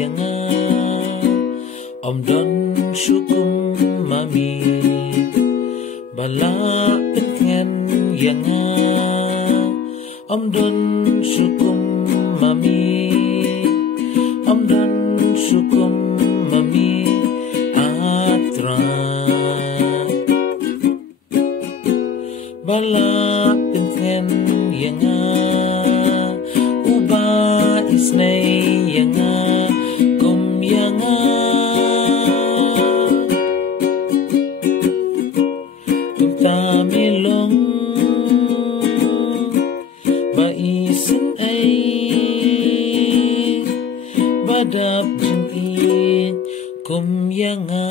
yanga om don syukum mami bala pengen yanga om don syukum mami om don syukum mami atra bala pengen yanga uba isnay yanga kum yanga kum tamilong baisin ay badap jengit kum yanga